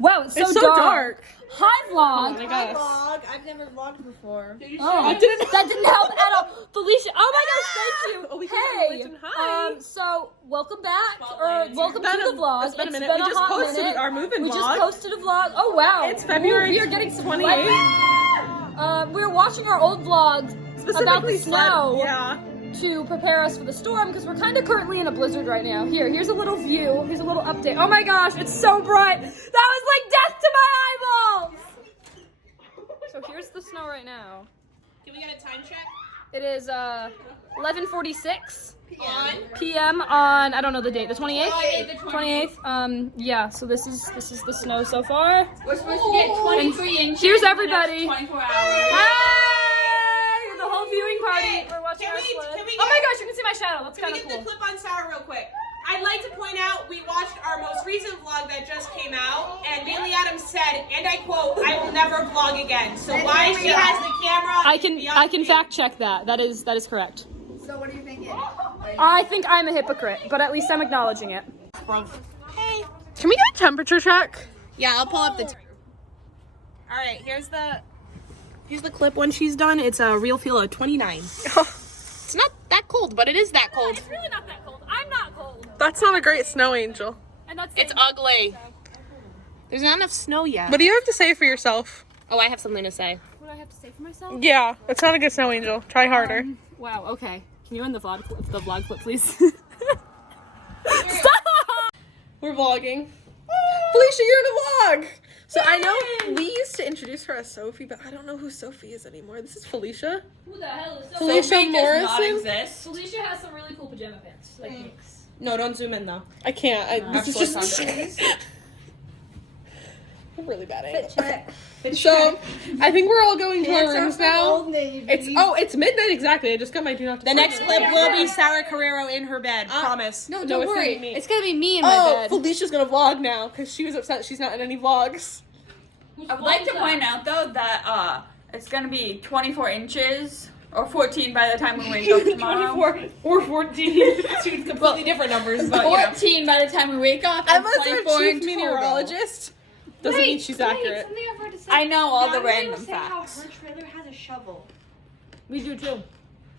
Wow, it's It's so dark. Hi, vlog. Oh my gosh. Vlog. I've never vlogged before. Oh, That didn't- that didn't help at all. Felicia, oh my gosh, thank you. Oh, we can Hey, mention hi. so welcome back, or welcome to the vlog. It's been a minute. We just hot posted minute. our moving We vlog. just posted a vlog. Oh wow, It's February we are getting some 28th. We were watching our old vlogs about the Specifically snow Yeah. to prepare us for the storm because we're kind of currently in a blizzard right now. Here's a little view. Here's a little update. Oh my gosh, it's so bright. That was like death to my eyeballs. So here's the snow right now. Can we get a time check? It is 11:46 On. p.m. on, I don't know the date, the 28th? 28th. 28th. Yeah, so this is the snow so far. We're supposed to get 23 inches. Here's in the everybody. next 24 hours. Hey! The whole viewing party. Hey, We're watching can our we- sled. can we Oh my get- gosh, you can see my shadow. That's Can kind we of get cool. the clip on Sarah real quick? I'd like to point out we watched our most recent vlog that just came out, and Bailey Adams said, and I quote, "I will never vlog again." So why she has the camera? I is can beyond me. fact check that. That is correct. So what are you thinking? I think I'm a hypocrite, but at least I'm acknowledging it. Hey. Can we get a temperature check? Yeah, I'll pull up the. All right, here's the clip when she's done. It's a real feel of 29. It's not that cold, but it is that cold. It's really not that cold. I'm not cold. That's not a great snow angel. And that's It's ugly. There's not enough snow yet. What do you have to say for yourself? Oh, I have something to say. what do I have to say for myself? Yeah, it's not a good snow angel. Try harder. Wow, okay. Can you end the vlog clip, please? We're vlogging. Felicia, you're in a vlog. So I know we used to introduce her as Sophie, but I don't know who Sophie is anymore. This is Felicia. Who the hell is Felicia Sophie does not Morrison. exist. Felicia has some really cool pajama pants. Like Nick's. No, don't zoom in though. I can't. This is Actual just a really bad angle. So I think we're all going to our rooms now. It's midnight exactly. I just got my do not The next clip will be Sarah Carrero in her bed. Promise. No, No, don't it's gonna worry. be me. It's gonna be me in my Oh, bed. Felicia's gonna vlog now because she was upset she's not in any vlogs. I would like to point out though that it's gonna be 24 inches or 14 by the time we wake up tomorrow. 24 or 14. Two completely different numbers, but you know. 14 by the time we wake up. And Emma's our 24 chief in total. meteorologist. Doesn't mean she's accurate. Something I've heard to say. I know all the Now, everybody random was saying how facts. her trailer has a shovel. We do too.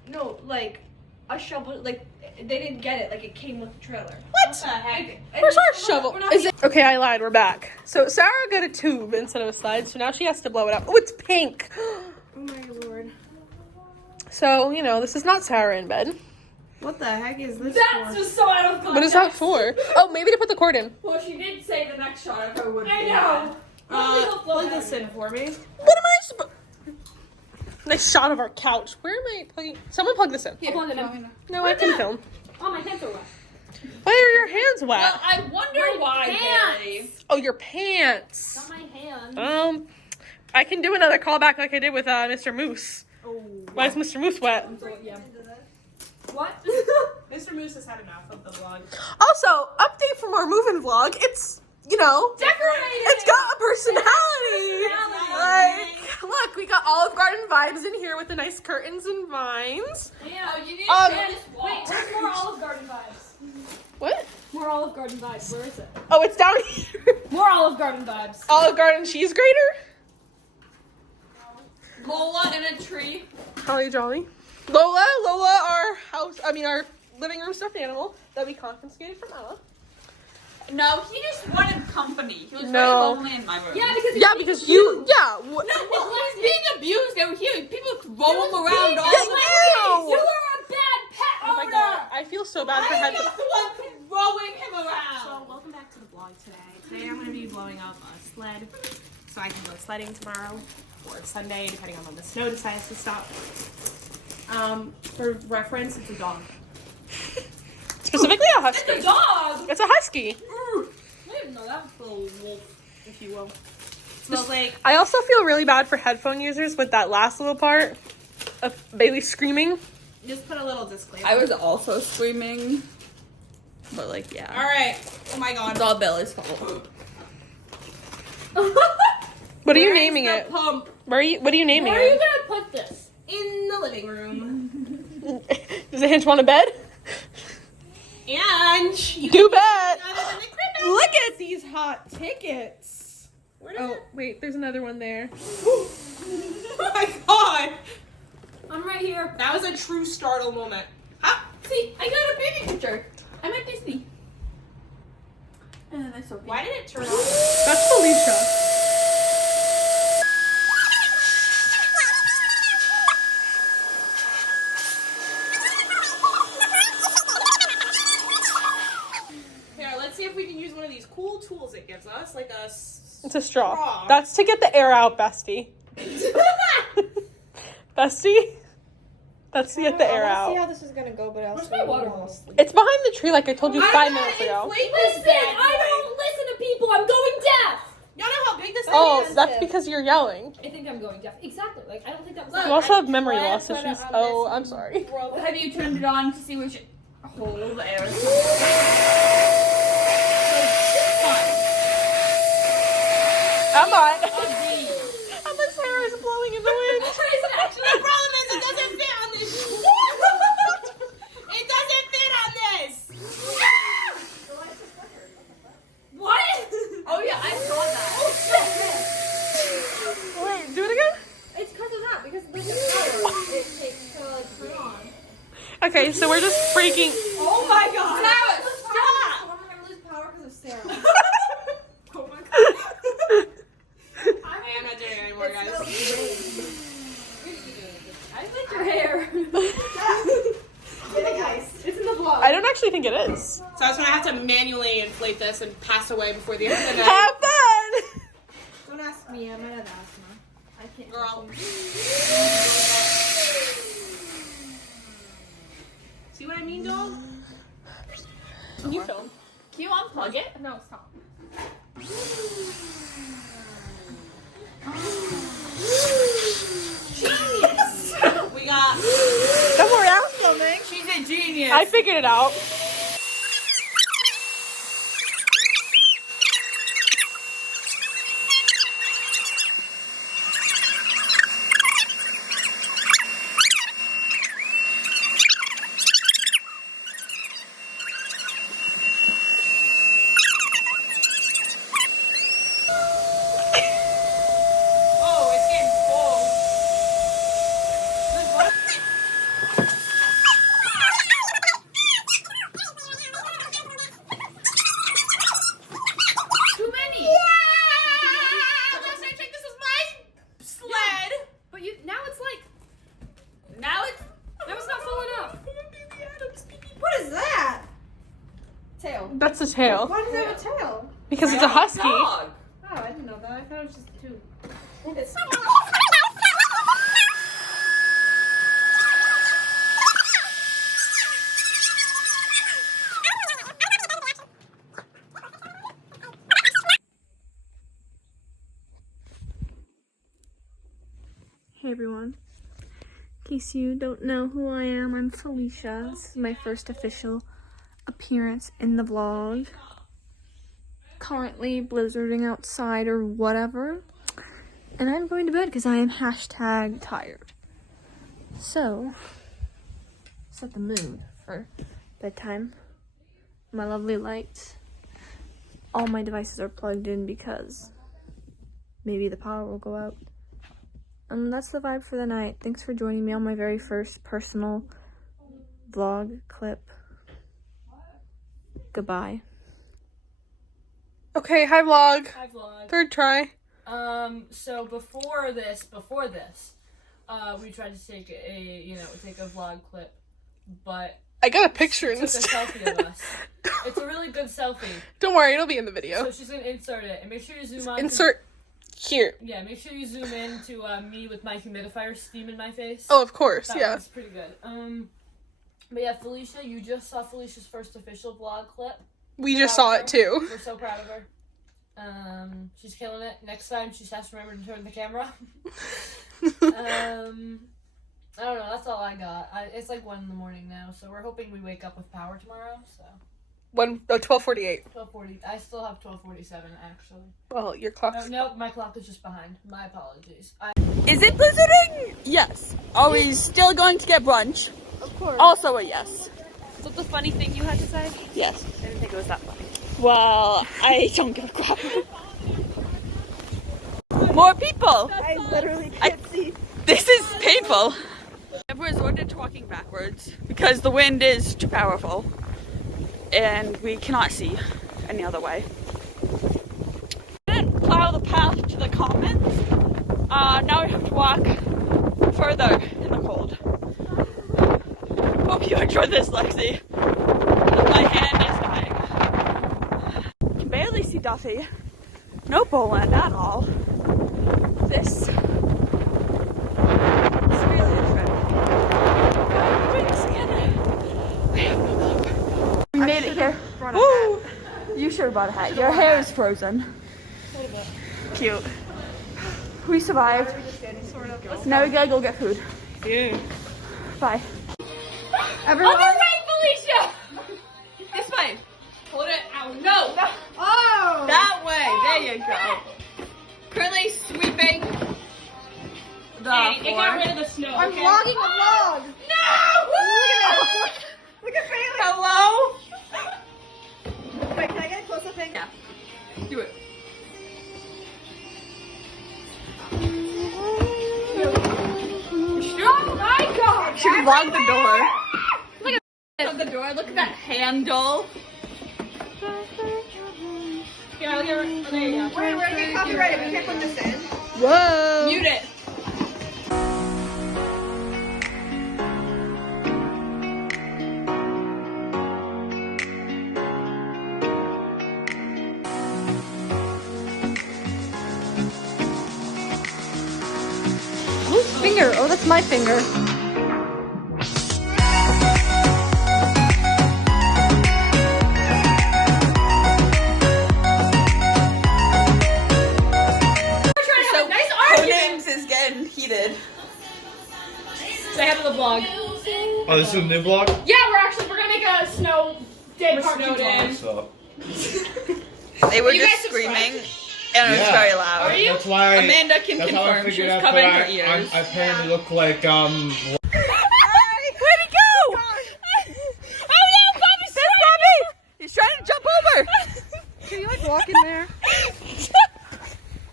No, like a shovel. Like they didn't get it. Like it came with the trailer. What? the heck? Where's our shovel? Is it? Okay, I lied. We're back. So Sarah got a tube instead of a slide, so now she has to blow it up. Oh, it's pink. Oh my lord. So, you know, this is not Sarah in bed. What the heck is this That's just so out of context. What is that for? Oh, maybe to put the cord in. Well, she did say the next shot of her would be. I know. Plug this in for me. What am I supposed? Nice shot of our couch. Where am I plugging? Someone plug this in. I'll plug it in. No, I can film. Oh, my hands are wet. Why are your hands wet? Well, I wonder why, Barry. Oh, your pants. Not my hands. I can do another callback like I did with Mr. Moose. Oh. Why is Mr. Moose wet? Yeah. What? Mr. Moose has had enough of the vlog. Also, update from our moving vlog. It's, you know, Decorated. it's got a personality. Like, look, we got Olive Garden vibes in here with the nice curtains and vines. Yeah. You need Um, to share this wall. Wait, where's more Olive Garden vibes? What? More Olive Garden vibes. Where is it? Oh, it's down here. More Olive Garden vibes. Olive Garden cheese grater. Lola in a tree. Holly Jolly. Lola, our living room stuffed animal that we confiscated from Ella. No, he just wanted company. He was No. very lonely in my room. Yeah, because Yeah, because you, yeah. No, well, he's being abused out here. People throw him around all Yeah, the you. you are a bad pet Oh my owner. god, I feel so bad for I am head. the one throwing him around. So welcome back to the vlog today. Today I'm going to be blowing up a sled so I can go sledding tomorrow or Sunday, depending on when the snow decides to stop. For reference, it's a dog. Specifically a husky. It's a dog. It's a husky. I didn't know that was a little wolf. If you will. Smells like I also feel really bad for headphone users with that last little part of Bailey screaming. just put a little disclaimer. I was also screaming. But, like, yeah. Alright. Oh my god. It's all Billy's fault. What are you Where is naming the it? Pump What are you naming Where are you it? gonna put this? in the living room. Does it hinge on a bed? And you Do bet. other than the crib. Look at these hot tickets. Oh, wait, there's another one there. Oh my god! I'm right here. That was a true startle moment. Ah, See, I got a baby picture. I'm at Disney. And then I saw. why did it turn off? That's Felicia. Here, let's see if we can use one of these cool tools it gives us, like a. It's a straw. Straw. That's to get the air out, bestie. Bestie? That's to get the air See out. how this is gonna go, but I'll Where's my water bottle? It's behind the tree, like I told you I 5 gotta minutes ago. inflate this Listen, bad I boy. don't listen to people. I'm going deaf. Y'all know how big this thing Oh, is? that's because you're yelling. I think I'm going deaf. Exactly. Like, I don't think that was. Look, You also have memory I loss put it issues. on Oh, this I'm sorry. broke- Have you turned it on to see which hole the air is? Am I? Oh, And my hair is blowing in the wind. The problem is it doesn't fit on this. It doesn't fit on this. What? oh yeah, I saw that. Wait, do it again? It's because of that, because of the power it takes to like turn on. Okay, so we're just freaking. Oh my god. Sarah, stop! We're gonna lose power because of Sarah. Oh my god. I am not doing it anymore, guys. I like your hair. It's in the vlog. I don't actually think it is. So I was gonna have to manually inflate this and pass away before the end of the night. Have fun! Don't ask me, I might have asthma. I can't. Girl. See what I mean, dog? Can you film? Can you unplug it? No, stop. We got. Don't worry, I was filming. She's a genius. I figured it out. Oh, it's getting full. Too many. Unless I take this as my sled. But you now it's like Now it's. now it's not full enough. What is that? Tail. That's the tail. Why does it have a tail? Because it's a husky. Dog. Oh, I didn't know that. I thought it was just two. It's Hey everyone. In case you don't know who I am, I'm Felicia. This is my first official appearance in the vlog. Currently blizzarding outside or whatever. And I'm going to bed because I am #tired. So, set the mood for bedtime. My lovely lights. All my devices are plugged in because maybe the power will go out. That's the vibe for the night. Thanks for joining me on my very first personal vlog clip. Goodbye. Okay, hi vlog. Hi vlog. Third try. So before this, we tried to take take a vlog clip, but I got a picture took a instead. selfie of us. It's a really good selfie. Don't worry, it'll be in the video. So she's gonna insert it, and make sure you zoom on. Insert here. Yeah, make sure you zoom in to me with my humidifier steam in my face. Oh, of course, That yeah. was pretty good. But yeah, Felicia, you just saw Felicia's first official vlog clip. We just saw it too. We're so proud of her. She's killing it. Next time, she just has to remember to turn the camera. I don't know. That's all I got. It's like 1 a.m. now, so we're hoping we wake up with power tomorrow. So 12:48. 12:40. I still have 12:47 actually. Well, your clock's. No, my clock is just behind. My apologies. Is it blizzarding? Yes. Are we still going to get brunch? Of course. Also a yes. Is that the funny thing you had to say? Yes. I didn't think it was that funny. Well, I don't give a crap. More people. I literally can't see. This is painful. I've resorted to walking backwards because the wind is too powerful and we cannot see any other way. I didn't plow the path to the commons. Now we have to walk further in the cold. Hope you enjoyed this, Lexi. My hand is dying. I can barely see Duffy. No Boland at all. This is really a trip. We made it here. Woo! You should have brought a hat. Your hair is frozen. Cute. We survived. Now we gotta go get food. Yeah. Bye. Everyone. Other way, Felicia! This way. Hold it out. No. Oh. That way. There you go. Currently sweeping the Hey, it got floor. rid of the snow. I'm okay? vlogging a vlog. No! Look at Bailey. Hello? Wait, can I get a close up thing? Yeah. Do it. Oh my god. Should vlog the door. Look at the door. Look at that handle. Here, I'll get rid. Oh, there you go. Wait, we're gonna get copyrighted. We can't put this in. Whoa. Mute it. Whose finger? Oh, that's my finger. So Nice argument. Conan's is getting heated. Say hi to the vlog. Oh, this is a new vlog? Yeah, we're gonna make a snow day cartoon vlog. What's up? They were You just guys subscribed? screaming, and it was Yeah. very loud. Are you? That's why Amanda can that's how I confirm. She figured was out covering that her ears. I apparently look like Where'd he go? Oh no, Bobby's Bobby! He's trying to jump over. Can you like walk in there?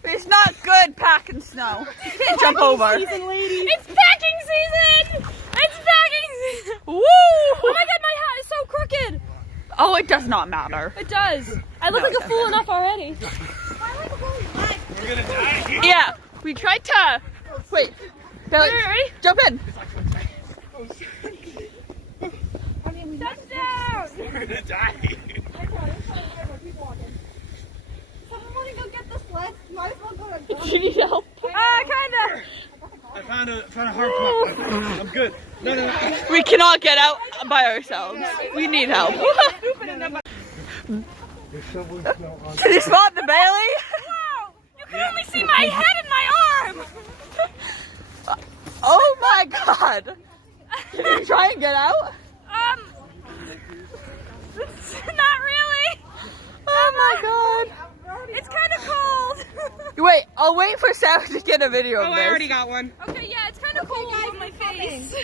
It's not good packing snow. You can't jump over. lady. It's packing season. It's packing season. Woo! Oh my god, my hat is so crooked. Oh, it does not matter. It does. I look No, like it a fool doesn't. enough already. We're gonna die here. Yeah, we tried to. Wait, Billy, Ready? jump in. Touchdown. We're gonna die. Someone want to go get the sled? Might as well go to Do you need help? Kinda. I found a hard part. I'm good. No. We cannot get out by ourselves. We need help. Did you spot the Bailey? Wow. You can only see my head and my arm. Oh my god. Can you try and get out? Not really. Oh my god. It's kind of cold. Wait, I'll wait for Sarah to get a video of Oh, this. I already got one. Okay, yeah, it's kind of cold on my face.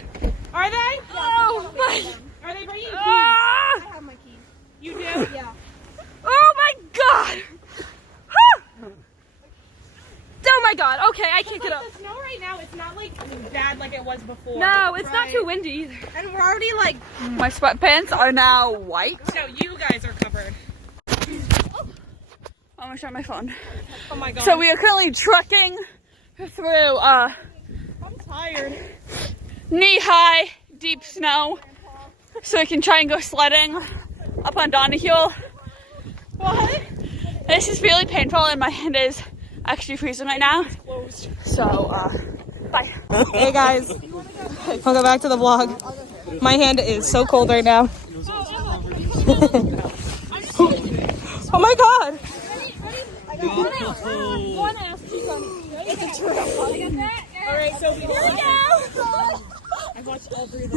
Are they? Oh my. Are they bringing keys? Ah. I have my keys. You do? Yeah. Oh my god. Oh my god. Okay, I can't get up. The snow right now, it's not like bad like it was before. No, it's not too windy either. And we're already like, My sweatpants are now white. no, you guys are covered. I'm gonna show my phone. Oh my god. So we are currently trekking through I'm tired. knee-high deep snow so we can try and go sledding up on Donahue. What? This is really painful and my hand is actually freezing right now. So, bye. Hey guys, welcome back to the vlog. My hand is so cold right now. Oh my god. One ass cheek on me. It's a true. Alright, so Here we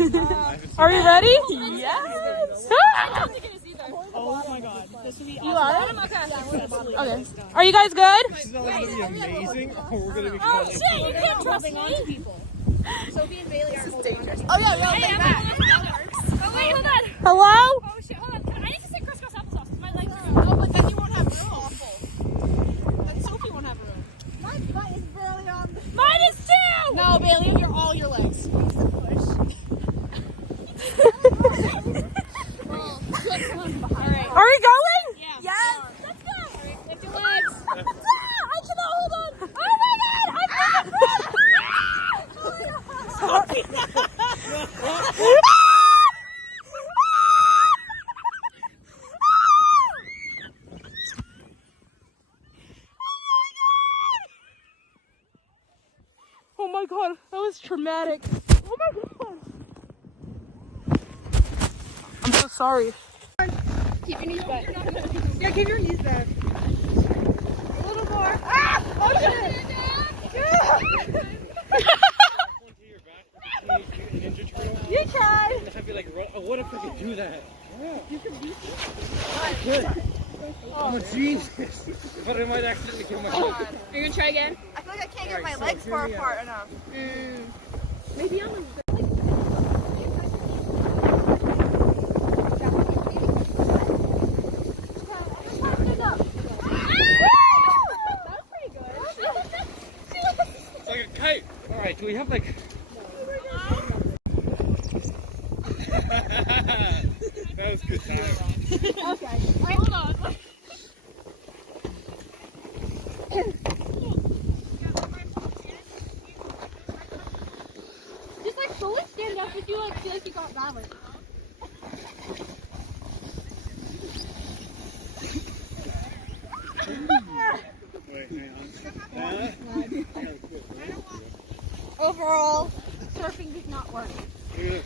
go. are you ready? Yes! Oh my god. You are? Okay. Are you guys good? This is either gonna be amazing or we're gonna be Oh falling. shit, you can't trust me. Sophie and Bailey are dangerous. Oh yeah, Oh wait, hold on. Hello? Oh shit, hold on. I need to say crisscross applesauce. 'Cause my legs are Oh, but then you won't have room. Then Sophie won't have room. we going? Yeah. Yes. Let's go. Lift your legs. I cannot hold on. Oh my god! Oh my god, that was traumatic. Oh my god. I'm so sorry. Keep your knees back. Yeah, keep your knees back. A little more. Ah! Oh shit! You tried. I'd be like, oh, what if I could do that? You could beat I could. Oh, Jesus. But I might accidentally kill myself. Are you gonna try again? I feel like I can't get my legs far apart enough. Maybe I'm It's like a kite. All right, do we have like... That was good time. Hold on. Just like fully stand up if you like feel like you got balance. Wait, hang on. Overall, surfing does not work.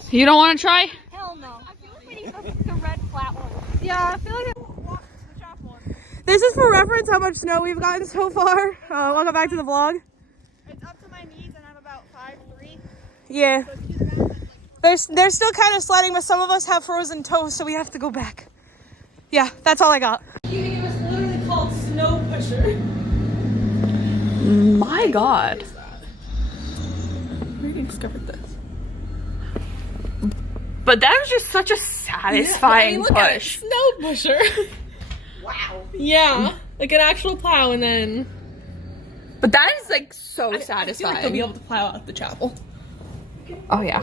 You don't want to try? Hell no. I feel like we need the red flat one. Yeah, I feel like I walked to the top one. This is for reference how much snow we've gotten so far. Welcome back to the vlog. It's up to my knees and I'm about 5'3". Yeah. They're still kind of sledding, but some of us have frozen toes, so we have to go back. Yeah, that's all I got. It was literally called Snow Pusher. My God. We discovered this. But that was just such a satisfying push. Snow Pusher. Wow. Yeah, like an actual plow, and then. But that is like so I feel satisfying. like they'll be able to plow out the chapel. Oh yeah.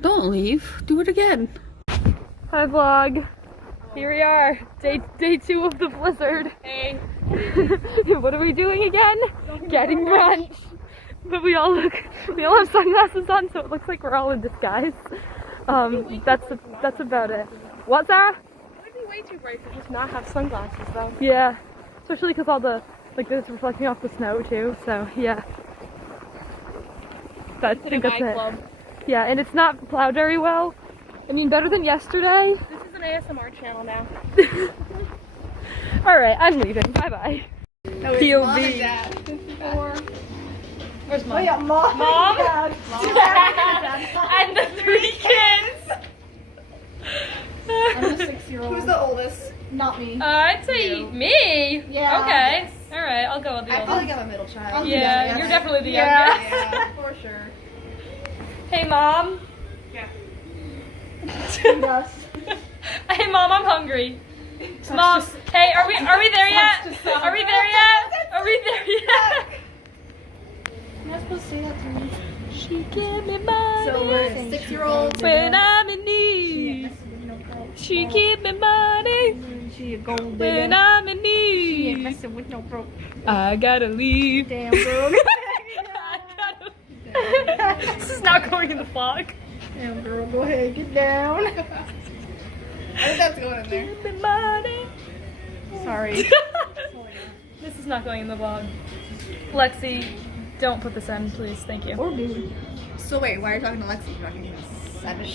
Don't leave. Do it again. Hi vlog. Here we are. Day 2 of the blizzard. Hey. What are we doing again? Getting brunch. But we all have sunglasses on, so it looks like we're all in disguise. That's about it. What's that? It would be way too bright to just not have sunglasses, though. Yeah. Especially because all the it's reflecting off the snow too. So yeah. I think that's it. Yeah, and it's not plowed very well. I mean, better than yesterday. This is an ASMR channel now. All right, I'm leaving. Bye bye. POV. Where's mom? Oh yeah, mom. Mom? Dad. And the 3 kids. I'm the 6-year-old. Who's the oldest? Not me. I'd say me. Yeah. Okay. All right. I'll go with the I old feel one. like I'm a middle child. Yeah, you're definitely the youngest. Yeah, for sure. Hey, mom. Feed us. Hey, mom. I'm hungry. Mom. Hey, are we there yet? Are we there yet? Are we there yet? You're not supposed to say that to me. She give me money So we're 6-year-old. when I'm in need. She give me money She a gold when I'm in She ain't need. messing with no broke. I gotta leave. Damn broke. This is not going in the vlog. Damn girl, go ahead, get down. I think that's going in there. Give me money. Sorry. This is not going in the vlog. Lexi, don't put this in, please. Thank you. Or dude. So wait, why are you talking to Lexi? You're talking to 7?